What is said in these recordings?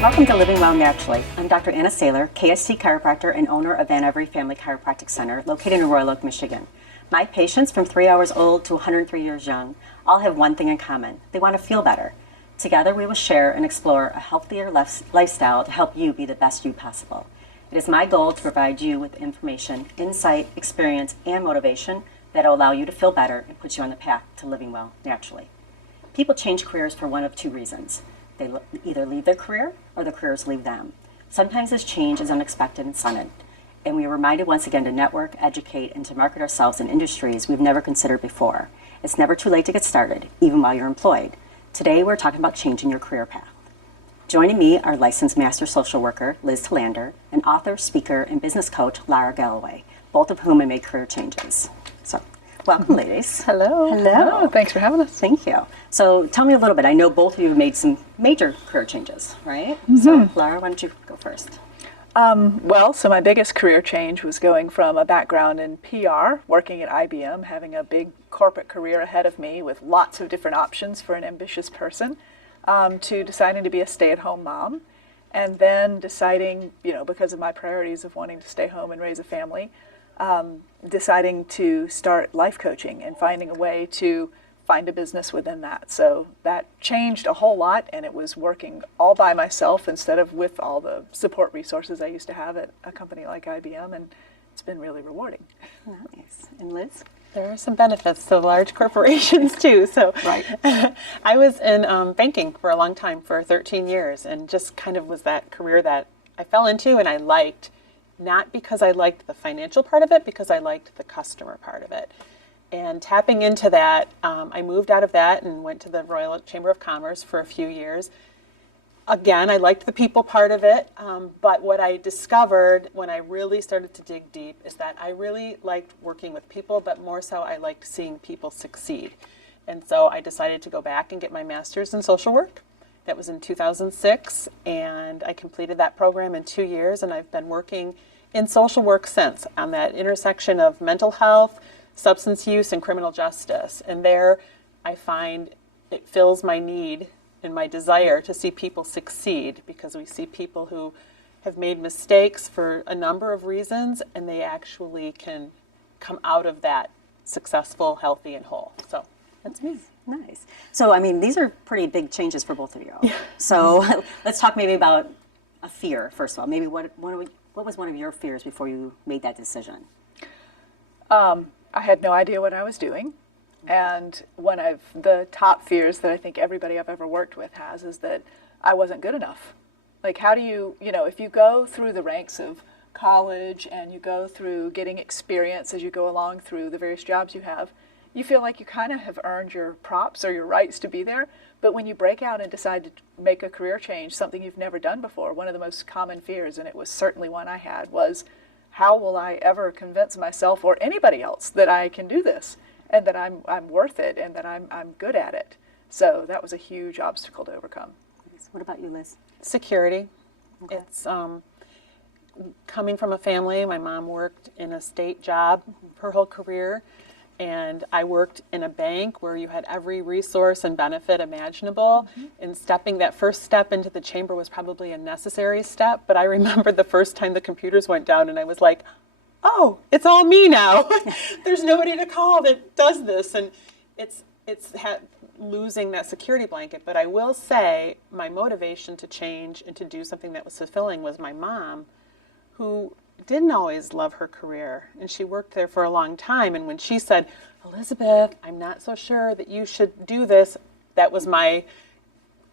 Welcome to Living Well Naturally. I'm Dr. Saylor, KST chiropractor and owner of Van Every Family Chiropractic Center, located in Royal Oak, Michigan. My patients, from 3 hours old to 103 years young, all have one thing in common. They want to feel better. Together, we will share and explore a healthier lifestyle to help you be the best you possible. It is my goal to provide you with information, insight, experience, and motivation that will allow you to feel better and put you on the path to living well naturally. People change careers for one of two reasons. They either leave their career or their careers leave them. Sometimes this change is unexpected and sudden, and we are reminded once again to network, educate, and to market ourselves in industries we've never considered before. It's never too late to get started, even while you're employed. Today, we're talking about changing your career path. Joining me are licensed master social worker Liz Talander and author, speaker, and business coach Lara Galloway, both of whom have made career changes. So, welcome, ladies. Hello. Hello. Thanks for having us. Thank you. So tell me a little bit. I know both of you have made some major career changes, right? So Lara, why don't you go first? So my biggest career change was going from a background in PR, working at IBM, having a big corporate career ahead of me with lots of different options for an ambitious person, to deciding to be a stay-at-home mom, and then deciding, because of my priorities of wanting to stay home and raise a family, deciding to start life coaching and finding a way to find a business within that. So that changed a whole lot, and it was working all by myself instead of with all the support resources I used to have at a company like IBM, and it's been really rewarding. Nice. And Liz? There are some benefits to large corporations too. So Right. I was in banking for a long time, for 13 years, and just kind of was that career that I fell into and I liked, not because I liked the financial part of it, because I liked the customer part of it. And tapping into that, I moved out of that and went to the Royal Oak Chamber of Commerce for a few years. Again, I liked the people part of it, but what I discovered when I really started to dig deep is that I really liked working with people, but more so I liked seeing people succeed. And so I decided to go back and get my master's in social work. That was in 2006, and I completed that program in 2 years, and I've been working in social work since, on that intersection of mental health, substance use, and criminal justice. And there I find it fills my need and my desire to see people succeed, because we see people who have made mistakes for a number of reasons, and they actually can come out of that successful, healthy, and whole. So that's me. Nice. So, these are pretty big changes for both of you. So let's talk maybe about a fear, first of all. Maybe what was one of your fears before you made that decision? I had no idea what I was doing. And one of the top fears that I think everybody I've ever worked with has is that I wasn't good enough. Like, how do you, if you go through the ranks of college and you go through getting experience as you go along through the various jobs you have, you feel like you kind of have earned your props or your rights to be there. But when you break out and decide to make a career change, something you've never done before, one of the most common fears, and it was certainly one I had, was how will I ever convince myself or anybody else that I can do this, and that I'm worth it, and that I'm good at it. So that was a huge obstacle to overcome. What about you, Liz? Security. Okay. It's coming from a family. My mom worked in a state job her whole career, and I worked in a bank where you had every resource and benefit imaginable. And that first step into the chamber was probably a necessary step, but I remember the first time the computers went down and I was like, oh, it's all me now. There's nobody to call that does this. And it's losing that security blanket. But I will say my motivation to change and to do something that was fulfilling was my mom, who didn't always love her career. And she worked there for a long time. And when she said, Elizabeth, I'm not so sure that you should do this, that was my,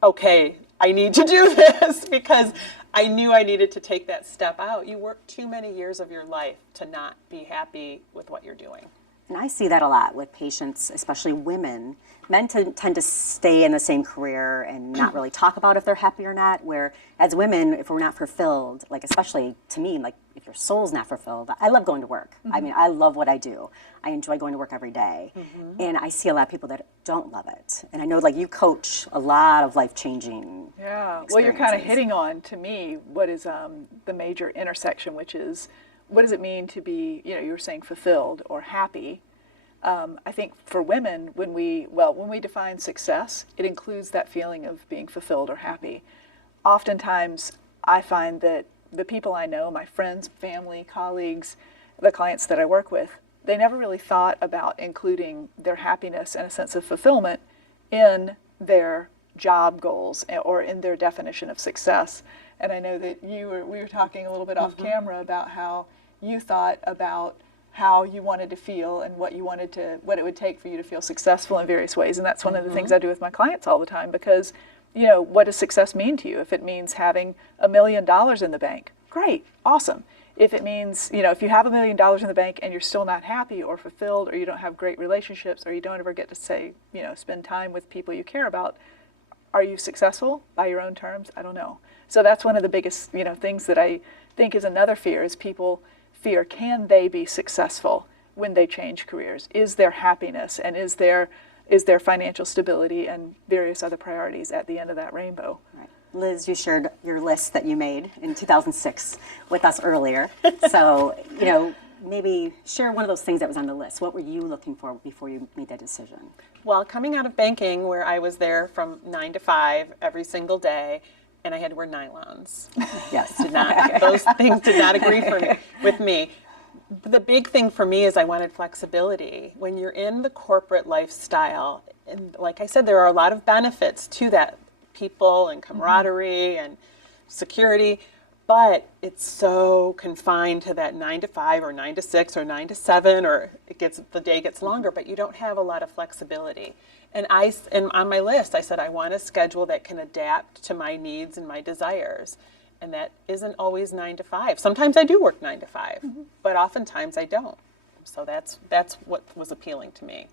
okay, I need to do this, because I knew I needed to take that step out. You work too many years of your life to not be happy with what you're doing. And I see that a lot with patients, especially women. Men tend to stay in the same career and not really talk about if they're happy or not, where as women, if we're not fulfilled, like especially to me, like if your soul's not fulfilled, I love going to work. I love what I do. I enjoy going to work every day. And I see a lot of people that don't love it. And I know like you coach a lot of life-changing Well, you're kind of hitting on, to me, what is the major intersection, which is, what does it mean to be, you were saying fulfilled or happy? I think for women, when we define success, it includes that feeling of being fulfilled or happy. oftentimes I find that the people I know, my friends, family, colleagues, the clients that I work with, they never really thought about including their happiness and a sense of fulfillment in their job goals or in their definition of success. And I know that we were talking a little bit off camera about how you thought about how you wanted to feel and what it would take for you to feel successful in various ways. And that's one of the things I do with my clients all the time, because, you know, what does success mean to you? If it means having $1 million in the bank, great, awesome. If it means, you know, if you have $1 million in the bank and you're still not happy or fulfilled, or you don't have great relationships, or you don't ever get to say, you know, spend time with people you care about, are you successful by your own terms? I don't know. So that's one of the biggest, you know, things that I think is another fear, is people fear, can they be successful when they change careers? Is there happiness, and is there financial stability and various other priorities at the end of that rainbow? Right. Liz, you shared your list that you made in 2006 with us earlier. So, you know, maybe share one of those things that was on the list. What were you looking for before you made that decision? Well, coming out of banking, where I was there from 9 to 5 every single day, and I had to wear nylons. Yes. Those things did not agree with me. The big thing for me is I wanted flexibility. When you're in the corporate lifestyle, and like I said, there are a lot of benefits to that, people and camaraderie and security, but it's so confined to that 9 to 5 or 9 to 6 or 9 to 7, or the day gets longer, but you don't have a lot of flexibility. And on my list, I said, I want a schedule that can adapt to my needs and my desires. And that isn't always 9 to 5. Sometimes I do work 9 to 5, but oftentimes I don't. So that's what was appealing to me.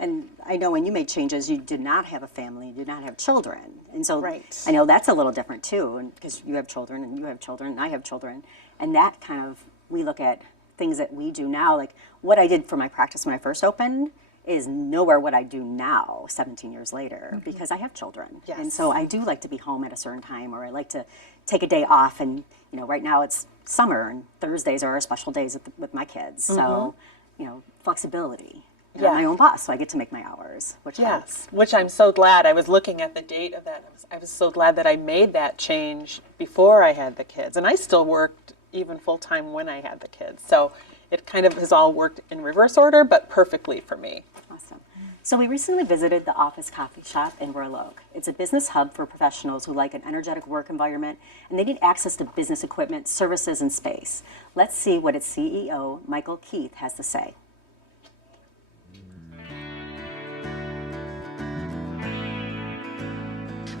And I know when you made changes, you did not have a family, you did not have children. And so Right. I know that's a little different too, because you have children and you have children and I have children. And that kind of, we look at things that we do now, like what I did for my practice when I first opened is nowhere what I do now 17 years later, because I have children. Yes. And so I do like to be home at a certain time, or I like to take a day off. And, you know, right now it's summer and Thursdays are our special days with my kids. So, you know, flexibility. And I'm my own boss, so I get to make my hours, which helps. Yes, which I'm so glad. I was looking at the date of that. I was so glad that I made that change before I had the kids. And I still worked even full-time when I had the kids. So it kind of has all worked in reverse order, but perfectly for me. Awesome. So we recently visited the Office Coffee Shop in Royal Oak. It's a business hub for professionals who like an energetic work environment, and they need access to business equipment, services, and space. Let's see what its CEO, Michael Keith, has to say.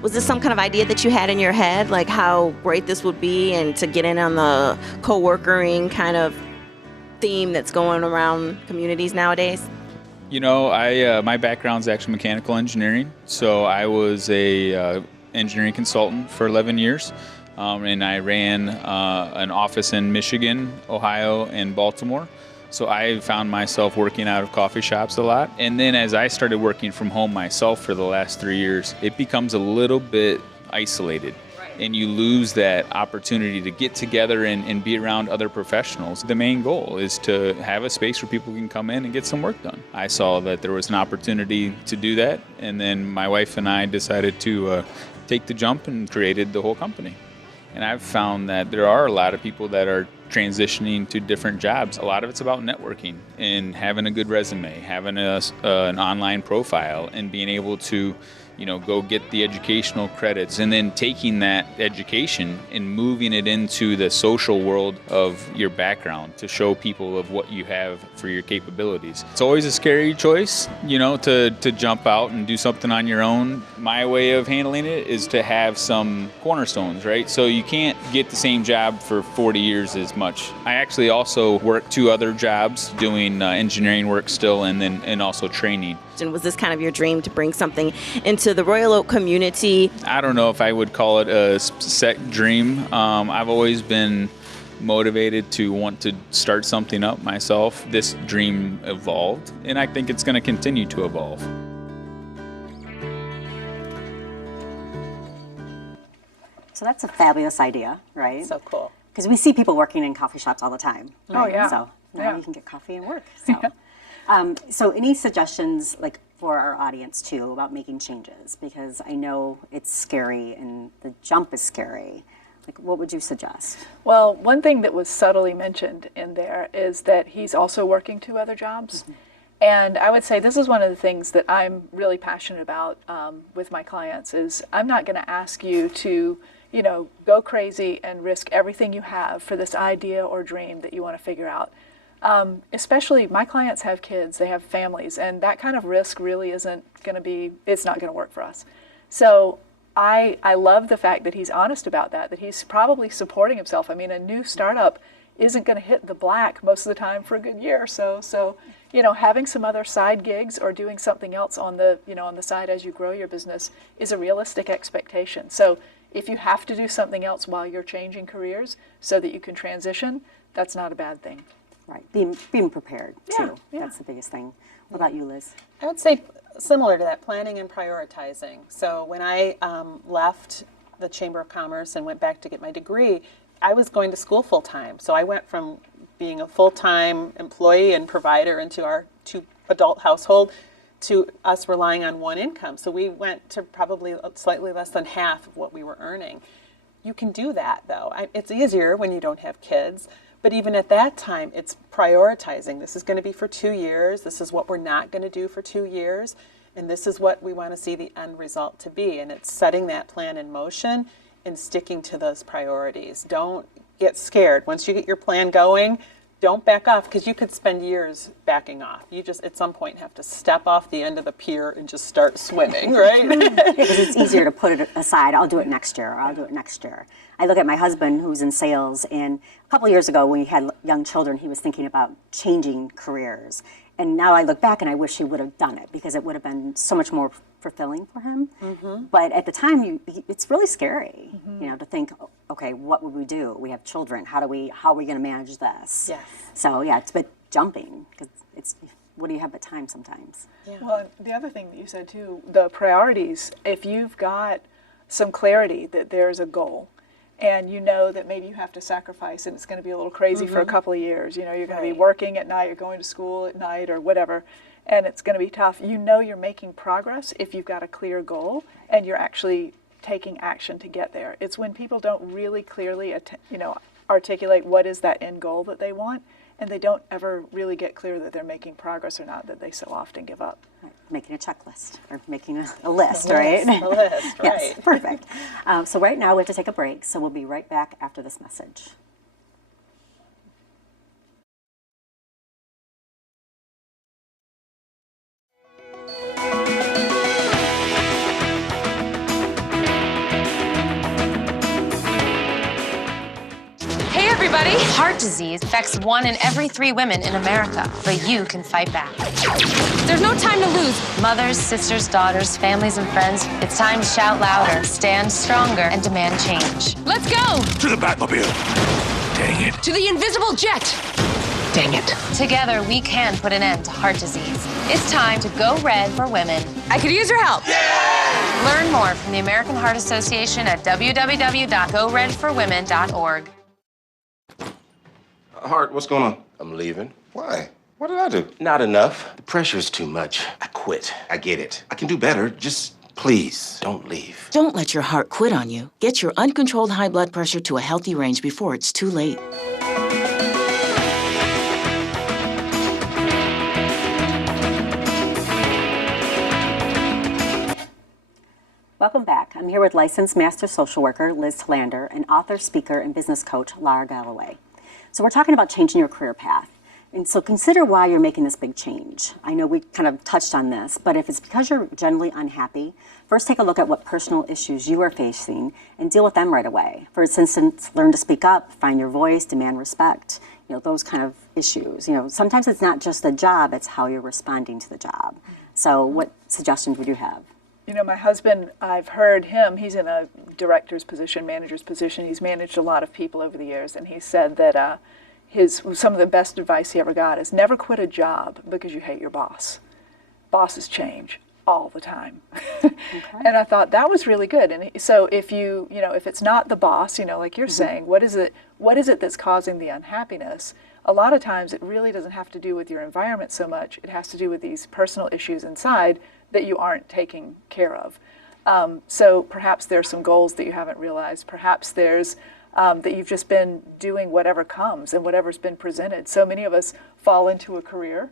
Was this some kind of idea that you had in your head, like how great this would be, and to get in on the co-workering kind of theme that's going around communities nowadays? You know, my background's actually mechanical engineering, so I was a engineering consultant for 11 years, and I ran an office in Michigan, Ohio, and Baltimore. So I found myself working out of coffee shops a lot. And then as I started working from home myself for the last 3 years, it becomes a little bit isolated. And you lose that opportunity to get together and be around other professionals. The main goal is to have a space where people can come in and get some work done. I saw that there was an opportunity to do that, and then my wife and I decided to take the jump and created the whole company. And I've found that there are a lot of people that are transitioning to different jobs. A lot of it's about networking and having a good resume, having an online profile, and being able to, you know, go get the educational credits, and then taking that education and moving it into the social world of your background to show people of what you have for your capabilities. It's always a scary choice, you know, to jump out and do something on your own. My way of handling it is to have some cornerstones, right? So you can't get the same job for 40 years as much. I actually also work 2 other jobs doing engineering work still, and also training. And was this kind of your dream to bring something into the Royal Oak community? I don't know if I would call it a set dream. I've always been motivated to want to start something up myself. This dream evolved, and I think it's going to continue to evolve. So that's a fabulous idea, right? So cool. Because we see people working in coffee shops all the time. Oh, yeah. So now Yeah. you can get coffee and work. So. So any suggestions, like for our audience too about making changes? Because I know it's scary and the jump is scary. Like, what would you suggest? Well, one thing that was subtly mentioned in there is that he's also working 2 other jobs. And I would say this is one of the things that I'm really passionate about with my clients is I'm not going to ask you to, go crazy and risk everything you have for this idea or dream that you want to figure out. Especially my clients have kids, they have families, and that kind of risk really it's not going to work for us. So I love the fact that he's honest about that he's probably supporting himself. I mean, a new startup isn't going to hit the black most of the time for a good year. So having some other side gigs or doing something else on the side as you grow your business is a realistic expectation. So if you have to do something else while you're changing careers so that you can transition, that's not a bad thing. Right, being prepared too. Yeah. That's the biggest thing. What about you, Liz? I would say similar to that, planning and prioritizing. So when I left the Chamber of Commerce and went back to get my degree, I was going to school full time. So I went from being a full-time employee and provider into our 2-adult household to us relying on one income. So we went to probably slightly less than half of what we were earning. You can do that though. It's easier when you don't have kids. But even at that time, it's prioritizing. This is going to be for 2 years. This is what we're not going to do for 2 years. And this is what we want to see the end result to be. And it's setting that plan in motion and sticking to those priorities. Don't get scared. Once you get your plan going, don't back off, because you could spend years backing off. You just at some point have to step off the end of the pier and just start swimming, right? Because it's easier to put it aside. I'll do it next year, or I'll do it next year. I look at my husband who's in sales, and a couple of years ago when he had young children, he was thinking about changing careers. And now I look back and I wish he would have done it, because it would have been so much more fulfilling for him. But at the time, it's really scary, to think, okay, what would we do? We have children. How are we going to manage this? Yes. So yeah, it's a bit jumping, because what do you have but time sometimes? Yeah. Well, the other thing that you said too, the priorities, if you've got some clarity that there's a goal, and you know that maybe you have to sacrifice and it's going to be a little crazy for a couple of years. You're going to be working at night, you're going to school at night or whatever, and it's going to be tough. You're making progress if you've got a clear goal and you're actually taking action to get there. It's when people don't really clearly articulate what is that end goal that they want, and they don't ever really get clear that they're making progress or not, that they so often give up. Right. Making a checklist, or making a list, right? A list, right. Yes, perfect. So right now we have to take a break, so we'll be right back after this message. Hey everybody! Heart disease affects 1 in every 3 women in America, but you can fight back. There's no time to lose. Mothers, sisters, daughters, families, and friends, it's time to shout louder, stand stronger, and demand change. Let's go! To the Batmobile! Dang it. To the invisible jet! Dang it. Together, we can put an end to heart disease. It's time to go red for women. I could use your help. Yeah! Learn more from the American Heart Association at www.goredforwomen.org. Hart, what's going on? I'm leaving. Why? What did I do? Not enough. The pressure's too much. I quit. I get it. I can do better. Just please Don't leave. Don't let your heart quit on you. Get your uncontrolled high blood pressure to a healthy range before it's too late. Welcome back. I'm here with licensed master social worker Liz Telander and author, speaker, and business coach Lara Galloway. So we're talking about changing your career path. And so consider why you're making this big change. I know we kind of touched on this, but if it's because you're generally unhappy, first take a look at what personal issues you are facing and deal with them right away. For instance, learn to speak up, find your voice, demand respect, those kind of issues. Sometimes it's not just the job, it's how you're responding to the job. So what suggestions would you have? My husband, I've heard him, he's in a director's position, manager's position. He's managed a lot of people over the years, and he said that some of the best advice he ever got is never quit a job because you hate your boss. Bosses change all the time. And I thought that was really good. And so if if it's not the boss, like you're saying, what is it that's causing the unhappiness? A lot of times it really doesn't have to do with your environment so much. It has to do with these personal issues inside that you aren't taking care of. So perhaps there's some goals that you haven't realized. Perhaps there's that you've just been doing whatever comes and whatever's been presented. So many of us fall into a career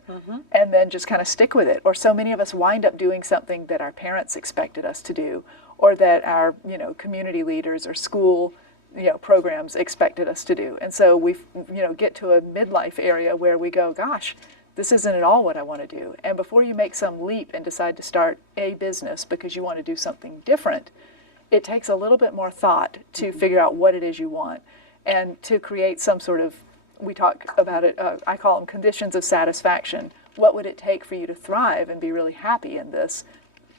and then just kind of stick with it. Or so many of us wind up doing something that our parents expected us to do, or that our community leaders or school programs expected us to do. And so we get to a midlife area where we go, gosh, this isn't at all what I want to do. And before you make some leap and decide to start a business because you want to do something different, it takes a little bit more thought to figure out what it is you want and to create some sort of, we talk about it, I call them conditions of satisfaction. What would it take for you to thrive and be really happy in this,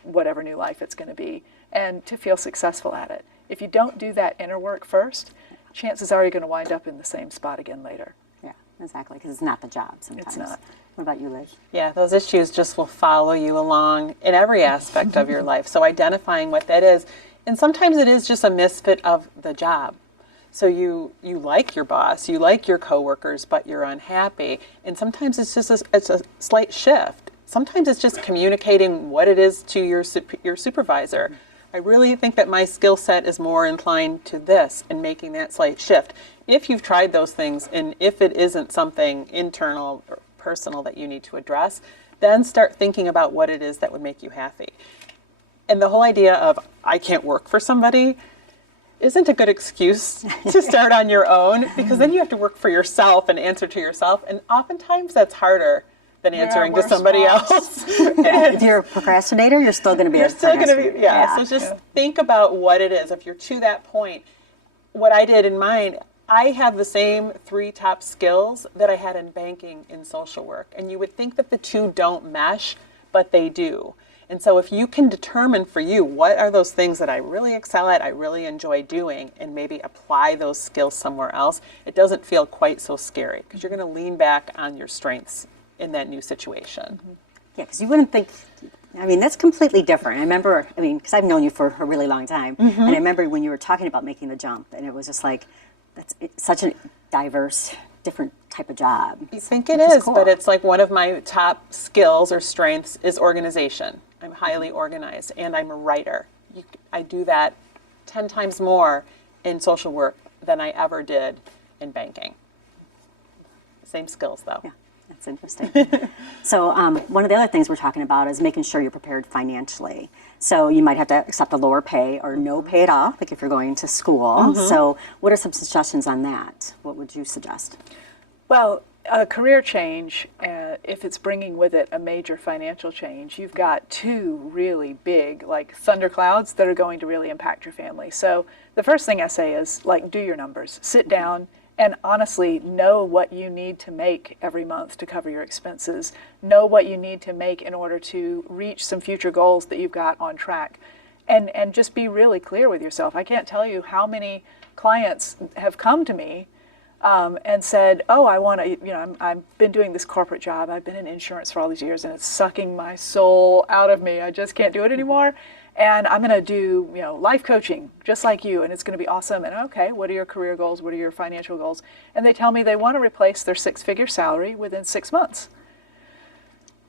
whatever new life it's going to be, and to feel successful at it? If you don't do that inner work first, chances are you're going to wind up in the same spot again later. Yeah, exactly, because it's not the job sometimes. It's not. What about you, Liz? Yeah, those issues just will follow you along in every aspect of your life. So identifying what that is, and sometimes it is just a misfit of the job. So you like your boss, you like your coworkers, but you're unhappy. And sometimes it's just it's a slight shift. Sometimes it's just communicating what it is to your supervisor. I really think that my skill set is more inclined to this, and making that slight shift. If you've tried those things, and if it isn't something internal or personal that you need to address, then start thinking about what it is that would make you happy. And the whole idea of, I can't work for somebody, isn't a good excuse to start on your own, because then you have to work for yourself and answer to yourself. And oftentimes that's harder than answering to somebody else. If you're a procrastinator, you're still going to be You're still going to be, So just think about what it is. If you're to that point, what I did in mine, I have the same 3 top skills that I had in banking and social work. And you would think that the two don't mesh, but they do. And so if you can determine for you, what are those things that I really excel at, I really enjoy doing, and maybe apply those skills somewhere else, it doesn't feel quite so scary, because you're going to lean back on your strengths in that new situation. Yeah, because you wouldn't think, that's completely different. I remember, because I've known you for a really long time, and I remember when you were talking about making the jump, and it was just like, it's such a diverse, different type of job. I think it is, cool. But it's like one of my top skills or strengths is organization. I'm highly organized, and I'm a writer. I do that 10 times more in social work than I ever did in banking. Same skills, though. Yeah, that's interesting. So one of the other things we're talking about is making sure you're prepared financially. So you might have to accept a lower pay or no pay at all, like if you're going to school. So what are some suggestions on that? What would you suggest? Well, a career change, if it's bringing with it a major financial change, you've got 2 really big, like thunderclouds that are going to really impact your family. So the first thing I say is, do your numbers. Sit down and honestly know what you need to make every month to cover your expenses. Know what you need to make in order to reach some future goals that you've got on track. And just be really clear with yourself. I can't tell you how many clients have come to me and said, oh, I want to, I've been doing this corporate job. I've been in insurance for all these years, and it's sucking my soul out of me. I just can't do it anymore. And I'm going to do, life coaching just like you, and it's going to be awesome. And okay, what are your career goals? What are your financial goals? And they tell me they want to replace their 6-figure salary within 6 months.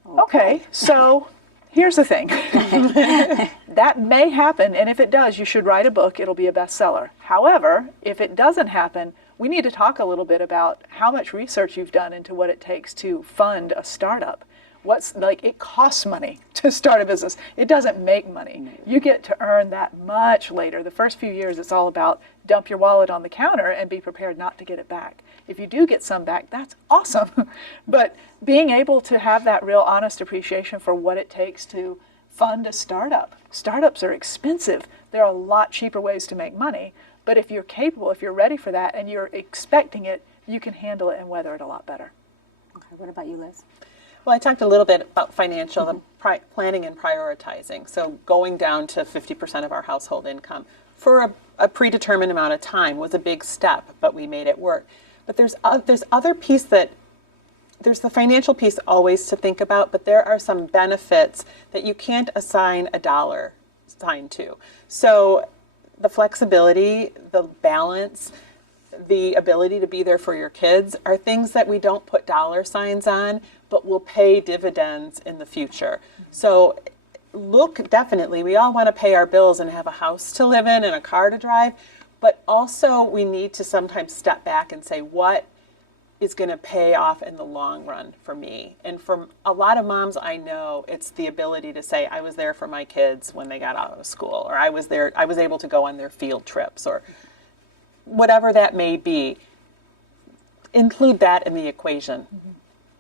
Okay, so here's the thing. That may happen, and if it does, you should write a book. It'll be a bestseller. However, if it doesn't happen, we need to talk a little bit about how much research you've done into what it takes to fund a startup. It costs money to start a business. It doesn't make money. You get to earn that much later. The first few years, it's all about dump your wallet on the counter and be prepared not to get it back. If you do get some back, that's awesome. But being able to have that real honest appreciation for what it takes to fund a startup. Startups are expensive. There are a lot cheaper ways to make money. But if you're capable, if you're ready for that, and you're expecting it, you can handle it and weather it a lot better. Okay, what about you, Liz? Well, I talked a little bit about financial planning and prioritizing. So going down to 50% of our household income for a predetermined amount of time was a big step, but we made it work. But there's other piece that there's the financial piece always to think about, but there are some benefits that you can't assign a dollar sign to. So the flexibility, the balance, the ability to be there for your kids are things that we don't put dollar signs on, but will pay dividends in the future. So look, definitely, we all want to pay our bills and have a house to live in and a car to drive, but also we need to sometimes step back and say, what is going to pay off in the long run for me? And for a lot of moms I know, it's the ability to say, I was there for my kids when they got out of school, or I was able to go on their field trips, or whatever that may be. Include that in the equation,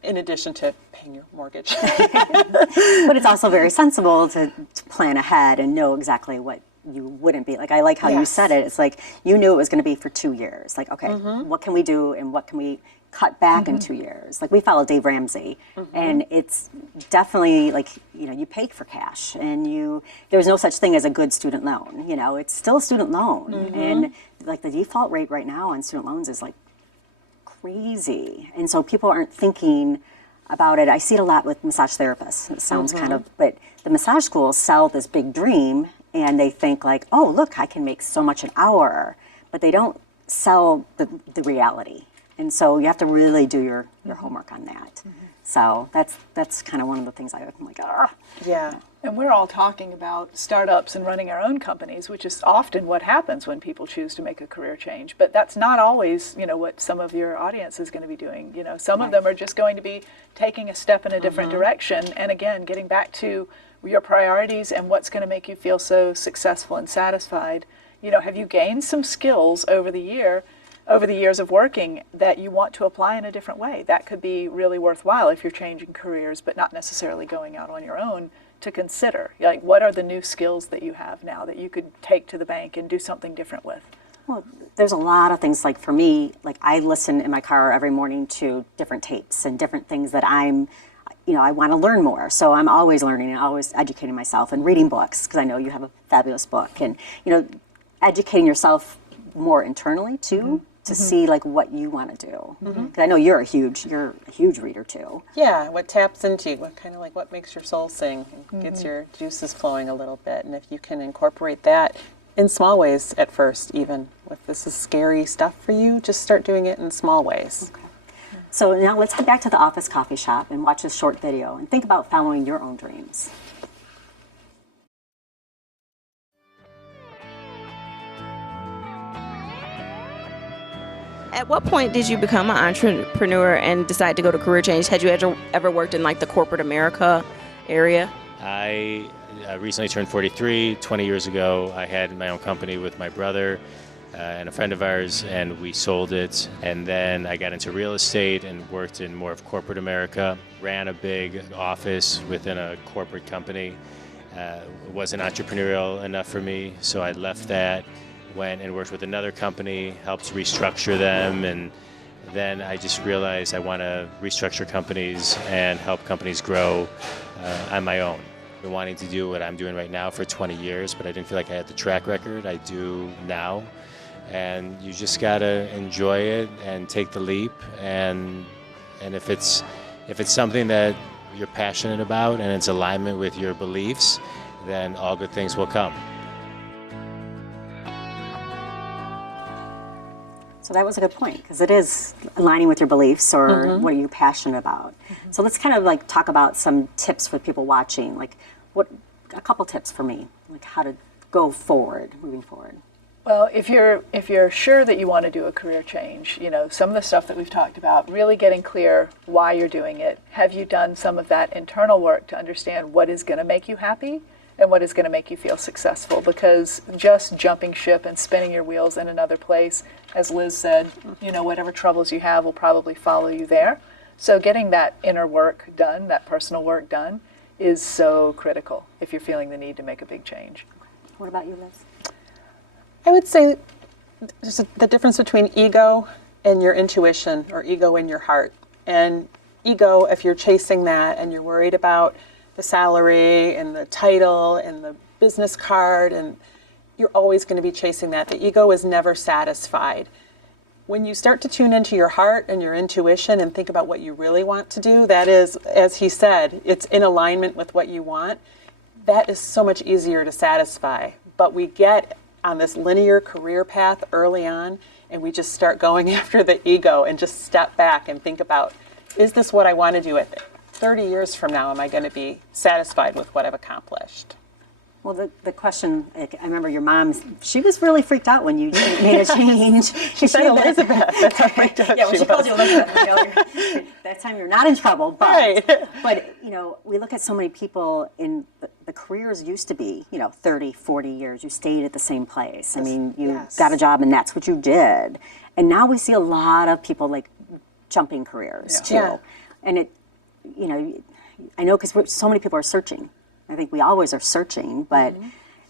in addition to paying your mortgage. But it's also very sensible to plan ahead and know exactly what you wouldn't be. Like, I like how you said it. It's like, you knew it was going to be for 2 years. Like, okay, what can we do and what can we cut back in 2 years? Like, we follow Dave Ramsey, and it's definitely like, you know, you pay for cash, and there's no such thing as a good student loan. You know, it's still a student loan. And like the default rate right now on student loans is like crazy. And so people aren't thinking about it. I see it a lot with massage therapists. It sounds kind of, but the massage schools sell this big dream, and they think like, oh, look, I can make so much an hour, but they don't sell the reality. And so you have to really do your homework on that. So that's kind of one of the things I'm like, ah. Yeah. And we're all talking about startups and running our own companies, which is often what happens when people choose to make a career change. But that's not always, you know, what some of your audience is going to be doing. You know, some of them are just going to be taking a step in a different direction. And again, getting back to your priorities and what's going to make you feel so successful and satisfied. You know, have you gained some skills over the years of working that you want to apply in a different way? That could be really worthwhile if you're changing careers, but not necessarily going out on your own, to consider. Like, what are the new skills that you have now that you could take to the bank and do something different with? Well, there's a lot of things. Like for me, like I listen in my car every morning to different tapes and different things that I want to learn more. So I'm always learning and always educating myself and reading books, because I know you have a fabulous book, and, you know, educating yourself more internally too, to see like what you want to do. Because I know you're a huge reader too. Yeah, what taps into you, what makes your soul sing, and gets your juices flowing a little bit. And if you can incorporate that in small ways at first, even if this is scary stuff for you, just start doing it in small ways. Okay. So now let's head back to the office coffee shop and watch this short video and think about following your own dreams. At what point did you become an entrepreneur and decide to go to career change? Had you ever worked in like the corporate America area? I recently turned 43. 20 years ago, I had my own company with my brother and a friend of ours, and we sold it. And then I got into real estate and worked in more of corporate America, ran a big office within a corporate company. It wasn't entrepreneurial enough for me, so I left that. Went and worked with another company, helped restructure them, and then I just realized I want to restructure companies and help companies grow on my own. I've been wanting to do what I'm doing right now for 20 years, but I didn't feel like I had the track record I do now. And you just gotta enjoy it and take the leap. And if it's something that you're passionate about and it's alignment with your beliefs, then all good things will come. So that was a good point, because it is aligning with your beliefs or what you're passionate about. So let's kind of like talk about some tips for people watching, like a couple tips for me, like how to go forward, moving forward. Well, if you're sure that you want to do a career change, you know, some of the stuff that we've talked about, really getting clear why you're doing it. Have you done some of that internal work to understand what is going to make you happy and what is going to make you feel successful? Because just jumping ship and spinning your wheels in another place, as Liz said, you know, whatever troubles you have will probably follow you there. So getting that inner work done, that personal work done, is so critical if you're feeling the need to make a big change. What about you, Liz? I would say there's the difference between ego and your intuition, or ego and your heart. And ego, if you're chasing that and you're worried about the salary and the title and the business card, and you're always going to be chasing that. The ego is never satisfied. when you start to tune into your heart and your intuition and think about what you really want to do, that is, as he said, it's in alignment with what you want, that is so much easier to satisfy. But we get on this linear career path early on, and we just start going after the ego and just step back and think about, is this what I want to do with it? 30 years from now, am I going to be satisfied with what I've accomplished? Well, the question, I remember your mom, she was really freaked out when you made a change. She said Elizabeth. That's how freaked out yeah, when she called was. you Elizabeth, that time you're not in trouble. But, Right. but we look at so many people in the careers used to be, 30, 40 years. You stayed at the same place. I mean, you Yes. got a job and that's what you did. And now we see a lot of people like jumping careers too. Yeah. And I know because so many people are searching. I think we always are searching, but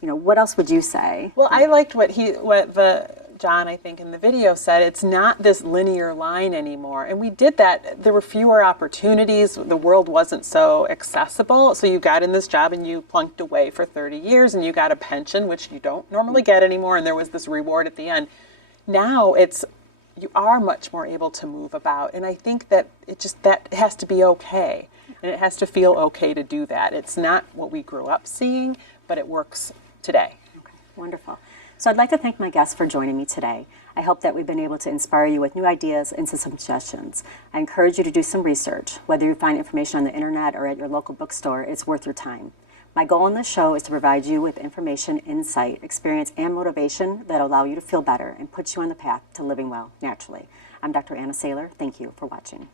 what else would you say? Well, I liked what John, I think, in the video said. It's not this linear line anymore. And we did that. There were fewer opportunities. The world wasn't so accessible. So you got in this job and you plunked away for 30 years and you got a pension, which you don't normally get anymore. And there was this reward at the end. Now you are much more able to move about. And I think that that has to be okay. And it has to feel okay to do that. It's not what we grew up seeing, but it works today. Okay, wonderful. So I'd like to thank my guests for joining me today. I hope that we've been able to inspire you with new ideas and some suggestions. I encourage you to do some research. Whether you find information on the internet or at your local bookstore, it's worth your time. My goal in this show is to provide you with information, insight, experience, and motivation that allow you to feel better and put you on the path to living well naturally. I'm Dr. Saylor. Thank you for watching.